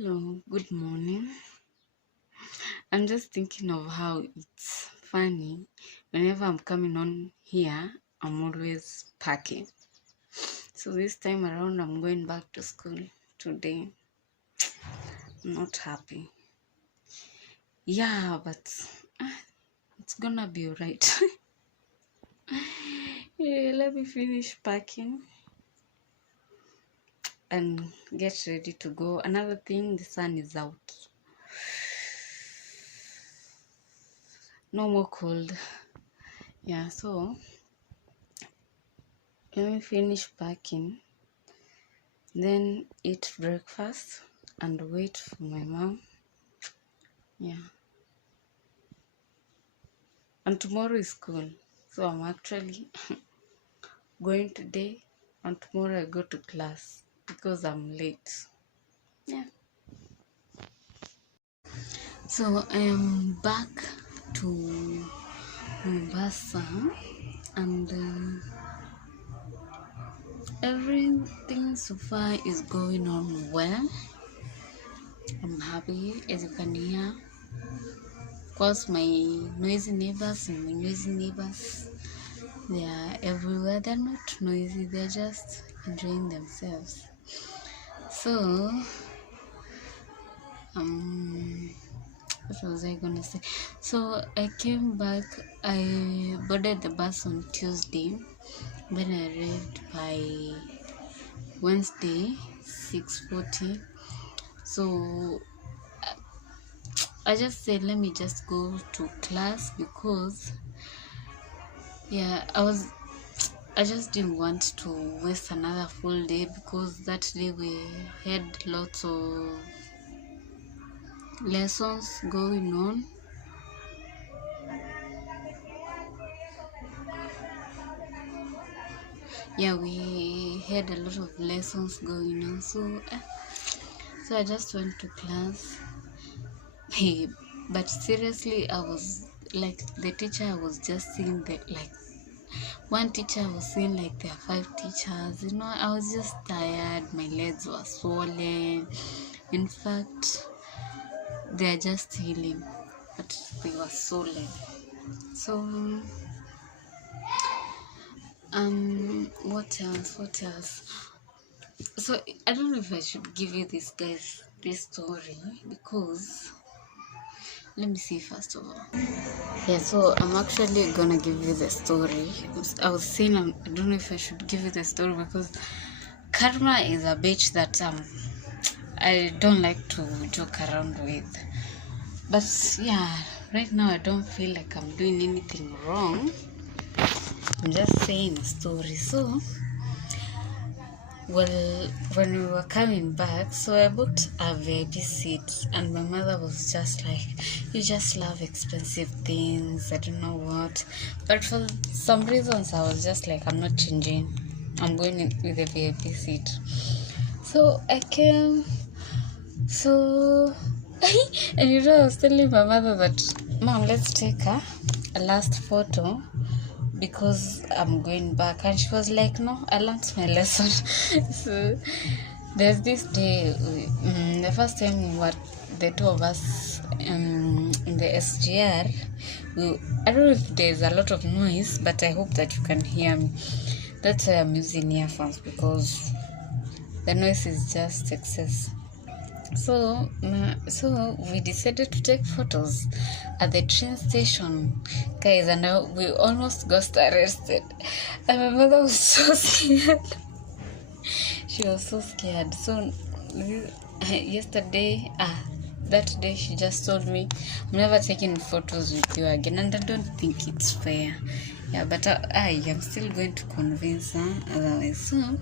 Hello, good morning. I'm just thinking of how it's funny. Whenever I'm coming on here, I'm always packing. So this time around, I'm going back to school today. I'm not happy. Yeah, but it's gonna be alright. Yeah, let me finish packing and get ready to go. Another thing, the sun is out. No more cold. Yeah, so let me finish packing, then eat breakfast and wait for my mom. Yeah. And tomorrow is school. So I'm actually going today and tomorrow I go to class because I'm late. Yeah. So I am back to Mombasa and everything so far is going on well. I'm happy, as you can hear. Of course, my noisy neighbors and my noisy neighbors, they are everywhere. They're not noisy, they're just enjoying themselves. So, what was I gonna say? So I came back. I boarded the bus on Tuesday. Then I arrived by Wednesday, 6:40. So I just said, let me just go to class because, yeah, I just didn't want to waste another full day because that day we had lots of lessons going on. Yeah, we had a lot of lessons going on. So I just went to class. Hey, but seriously, I was like the teacher. I was just seeing like one teacher was saying like there are 5 teachers. I was just tired. My legs were swollen. In fact, they are just healing, but they were swollen. So what else? So I don't know if I should give you this story because let me see first of all. Yeah, so I'm actually gonna give you the story. I was saying I don't know if I should give you the story because karma is a bitch that I don't like to joke around with. But yeah, right now I don't feel like I'm doing anything wrong. I'm just saying a story. So well, when we were coming back, so I booked a VIP seat, and my mother was just like, you just love expensive things, I don't know what. But for some reasons, I was just like, I'm not changing. I'm going in with a VIP seat. So I came, so, and I was telling my mother that, Mom, let's take a last photo because I'm going back. And she was like, no, I learned my lesson. So there's this day, the first time we were the two of us in the SGR. I don't know if there's a lot of noise, but I hope that you can hear me. That's why I'm using earphones because the noise is just excess. So we decided to take photos at the train station, guys, and we almost got arrested. And my mother was so scared. She was so scared. So yesterday, that day, she just told me, I'm never taking photos with you again, and I don't think it's fair. Yeah, but I am still going to convince her otherwise. So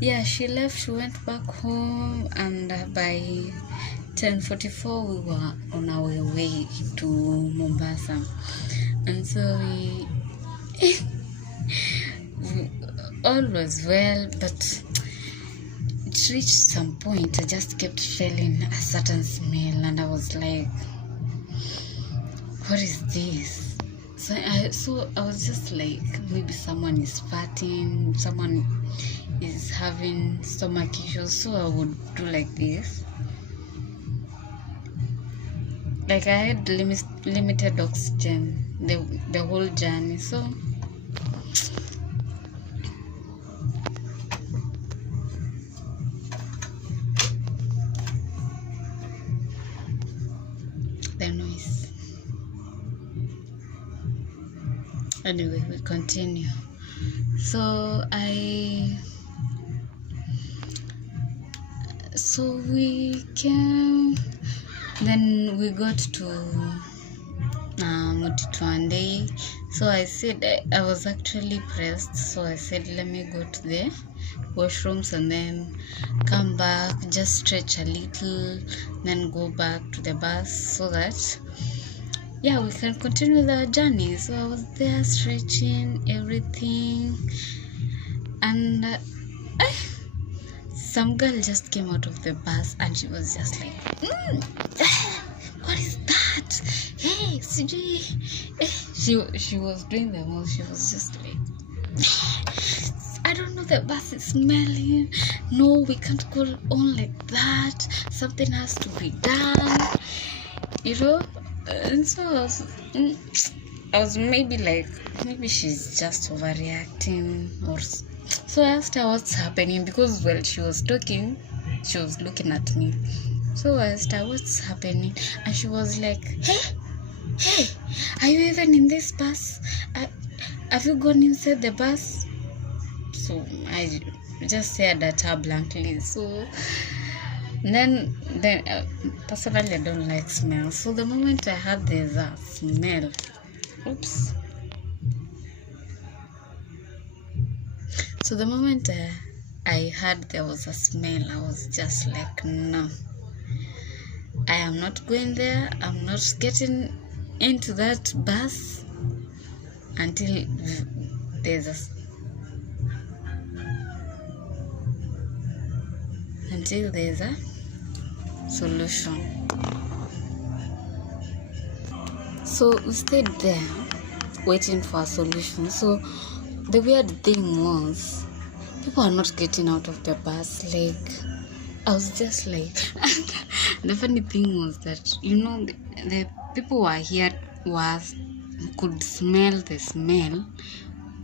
yeah, she left. She went back home, and by 10:44 we were on our way to Mombasa. And so all was well, but it reached some point I just kept feeling a certain smell, and I was like, what is this? So I was just like, maybe someone is farting, someone is having stomach issues. So I would do like this. like I had limited oxygen the whole journey. So the noise. Anyway, we continue. So we came, then we got to Mutitwande. So I said I was actually pressed, so I said let me go to the washrooms and then come back, just stretch a little, then go back to the bus so that we can continue the journey. So I was there stretching everything, and some girl just came out of the bus and she was just like, what is that? Hey, CJ. She was doing the most. She was just like, I don't know, the bus is smelling. No, we can't go on like that. Something has to be done. And so I was maybe like, maybe she's just overreacting or. So I asked her what's happening, because while she was talking, she was looking at me. So I asked her what's happening, and she was like, hey, are you even in this bus? Have you gone inside the bus? So I just stared at her blankly. So then personally I don't like smell. So the moment I had this smell, So the moment I heard there was a smell, I was just like, no, I am not going there. I'm not getting into that bus until there's a solution. So we stayed there waiting for a solution. So the weird thing was, people are not getting out of the bus. Like, I was just like, the funny thing was that, the people who were here could smell the smell,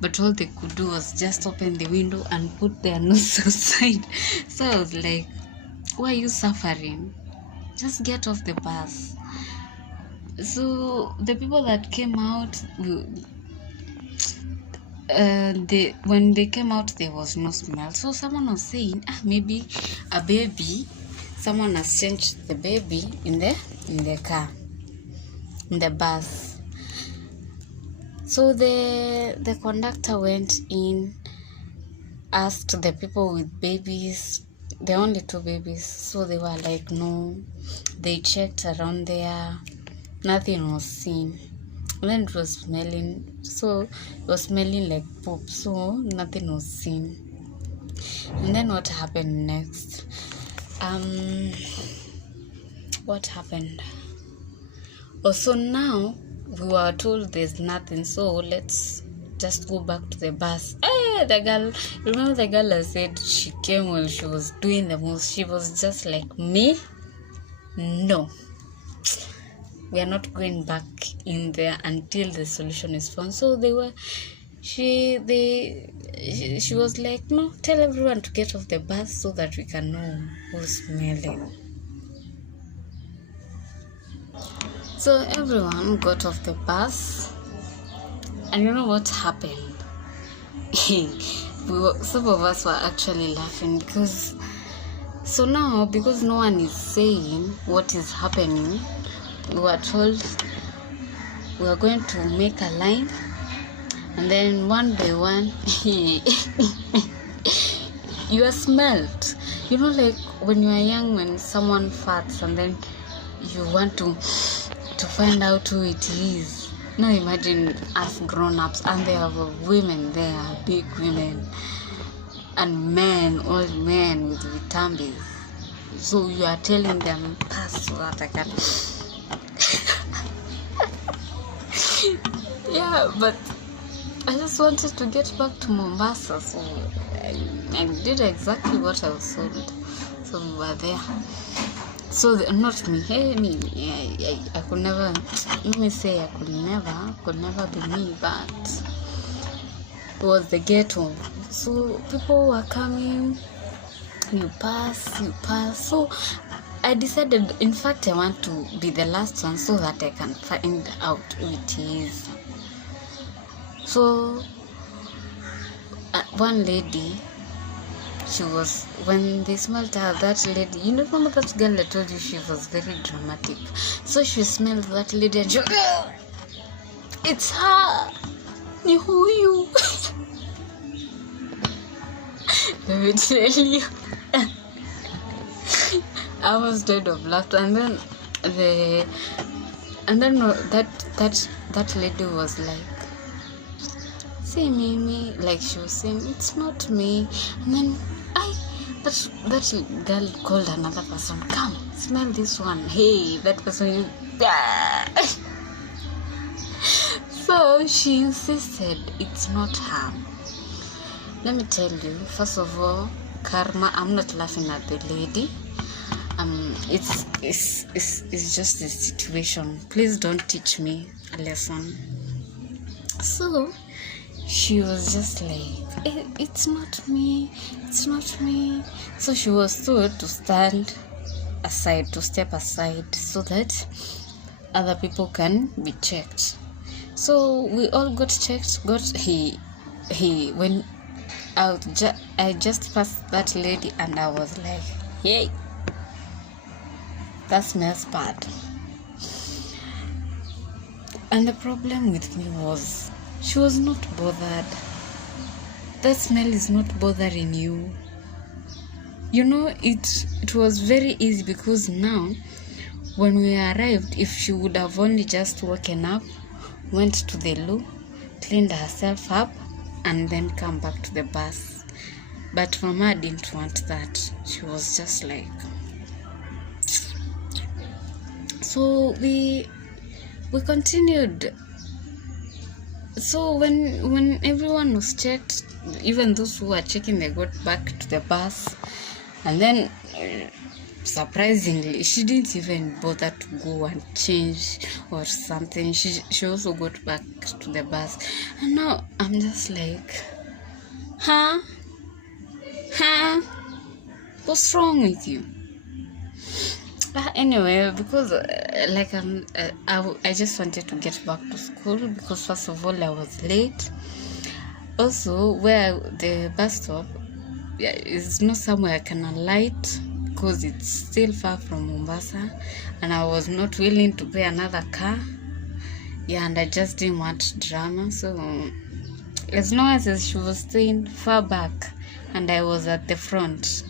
but all they could do was just open the window and put their nose outside. So I was like, why are you suffering? Just get off the bus. So the people that came out, when they came out, there was no smell. So someone was saying, maybe a baby, someone has changed the baby in the car, in the bus. So the conductor went in, asked the people with babies, the only 2 babies. So they were like, no. They checked around there, nothing was seen. And then it was smelling, so it was smelling like poop, so nothing was seen. And then what happened next? What happened? So now we were told there's nothing, so let's just go back to the bus. The girl, remember the girl I said she came while she was doing the most? She was just like, me? No. We are not going back in there until the solution is found. So she was like, no, tell everyone to get off the bus so that we can know who's smelling. So everyone got off the bus, and you know what happened? Some of us were actually laughing because no one is saying what is happening. We were told we are going to make a line, and then one by one you are smelled. Like when you are young, when someone farts and then you want to find out who it is. Now imagine us grown-ups, and there were women there, big women, and men, old men with vitambis. So you are telling them, pass so that I can. Yeah, but I just wanted to get back to Mombasa, so I did exactly what I was told. So we were there. So not me. Hey, me. I could never. Let me say I could never be me. But it was the ghetto. So people were coming. You pass. So I decided. In fact, I want to be the last one so that I can find out who it is. So one lady. She was, when they smelled her, that lady, you know, remember that girl I told you she was very dramatic. So she smelled that lady and she, it's her. Ni huyu. Let me tell you. I was dead of laughter, and then that lady was like, see me, like she was saying, it's not me. And then that girl called another person, come smell this one. Hey, that person, so she insisted it's not her. Let me tell you, first of all, karma. I'm not laughing at the lady. It's just a situation. Please don't teach me a lesson. So she was just like, it's not me. So she was told to stand aside, to step aside, so that other people can be checked. So we all got checked. He went out. I just passed that lady and I was like, hey, that smells bad. And the problem with me was, she was not bothered. That smell is not bothering you. You know, it was very easy, because now when we arrived, if she would have only just woken up, went to the loo, cleaned herself up, and then come back to the bus. But Mama didn't want that. She was just like, so we continued. So when everyone was checked, even those who were checking, they got back to the bus. And then surprisingly, she didn't even bother to go and change or something. She also got back to the bus. And now I'm just like, huh? What's wrong with you? Anyway, because I just wanted to get back to school, because first of all I was late. Also, where the bus stop is not somewhere I can alight, because it's still far from Mombasa, and I was not willing to pay another car. And I just didn't want drama. So as long as she was staying far back and I was at the front,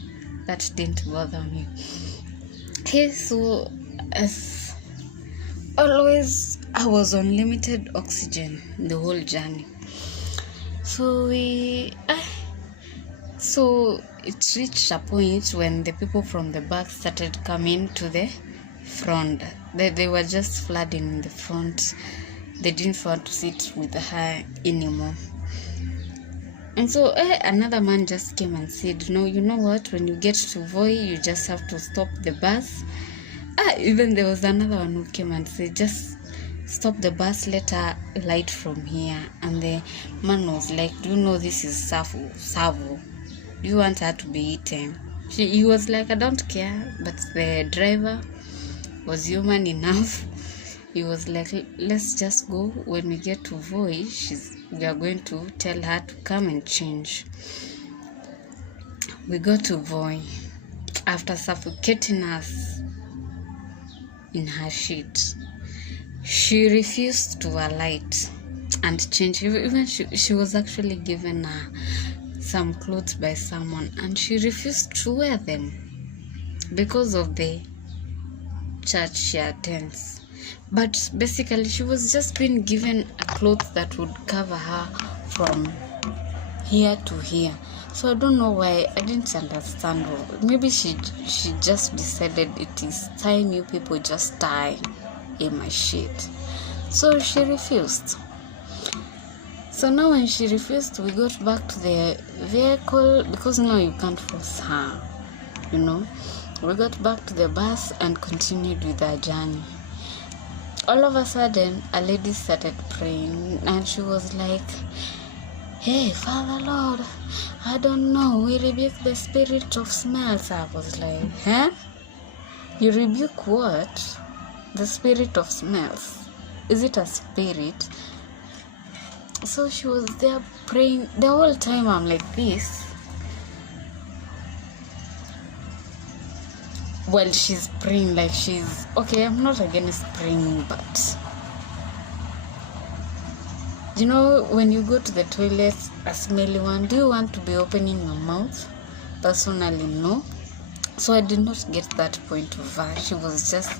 that didn't bother me. Okay, so as always, I was on limited oxygen the whole journey. So it reached a point when the people from the back started coming to the front. They were just flooding in the front. They didn't want to sit with her anymore. And so another man just came and said, no, you know what, when you get to Voi, you just have to stop the bus. Even there was another one who came and said, just stop the bus, let her light from here. And the man was like, do you know this is Savo? Do you want her to be eaten? He was like, I don't care. But the driver was human enough. He was like, let's just go. When we get to Voi, we are going to tell her to come and change. We got to Voi. After suffocating us in her sheet, she refused to alight and change. Even she was actually given some clothes by someone, and she refused to wear them because of the church she attends. But basically, she was just being given a cloth that would cover her from here to here. So I don't know why. I didn't understand. Maybe she just decided it is time you people just die in my shit. So she refused. So now when she refused, we got back to the vehicle, because now you can't force her, you know. We got back to the bus and continued with our journey. All of a sudden, a lady started praying, and she was like, "Hey, Father Lord, I don't know, we rebuke the spirit of smells." I was like, "Huh? You rebuke what? The spirit of smells? Is it a spirit?" So she was there praying the whole time. I'm like this. Well, she's praying like she's okay. I'm not against praying, but you know, when you go to the toilet, a smelly one, do you want to be opening your mouth? Personally, no. So I did not get that point of her. She was just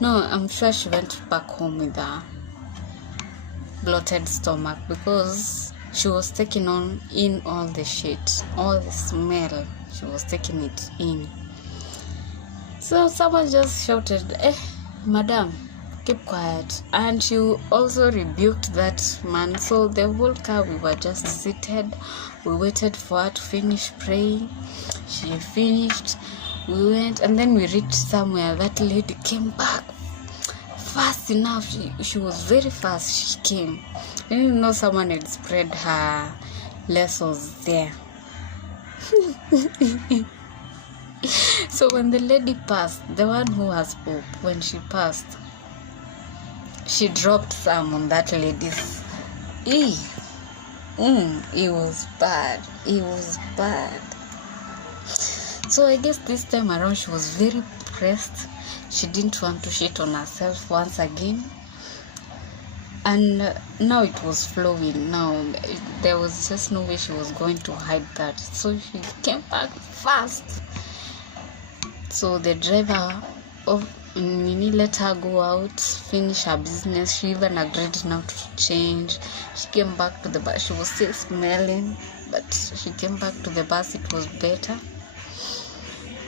no, I'm sure she went back home with a bloated stomach because she was taking in all the shit, all the smell. She was taking it in. So someone just shouted, "Madam, keep quiet." And she also rebuked that man. So the whole car, we were just seated. We waited for her to finish praying. She finished. We went, and then we reached somewhere. That lady came back fast enough. She was very fast. She came. I didn't know someone had spread her lessons there. So when the lady passed, the one who has hope, when she passed, she dropped some on that lady's. It was bad. It was bad. So I guess this time around she was very pressed. She didn't want to shit on herself once again. And now it was flowing. Now there was just no way she was going to hide that. So she came back fast. So the driver let her go out, finish her business. She even agreed now to change. She came back to the bus. She was still smelling, but she came back to the bus. It was better.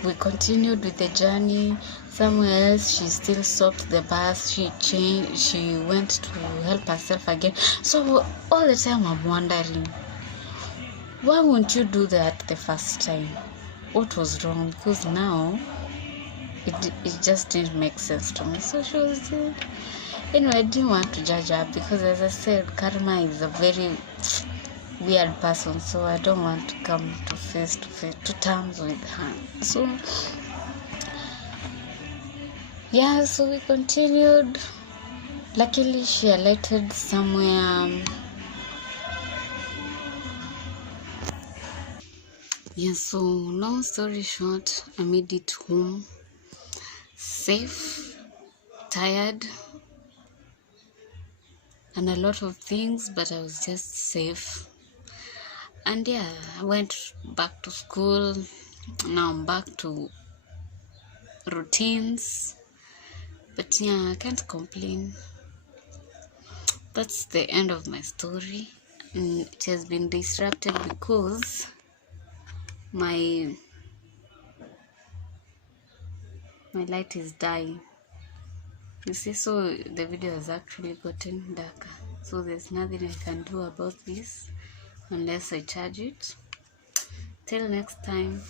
We continued with the journey. Somewhere else, she still stopped the bus. She changed. She went to help herself again. So all the time I'm wondering, why won't you do that the first time? What was wrong? Because now it just didn't make sense to me. So she was anyway, I didn't want to judge her because, as I said, Karma is a very weird person, so I don't want to come to terms with her. So yeah, so we continued. Luckily she alighted somewhere. Yeah, so long story short, I made it home safe, tired, and a lot of things, but I was just safe. And yeah, I went back to school. Now I'm back to routines, but yeah, I can't complain. That's the end of my story. It has been disrupted because my light is dying. You see, so the video has actually gotten darker. So there's nothing I can do about this unless I charge it. Till next time.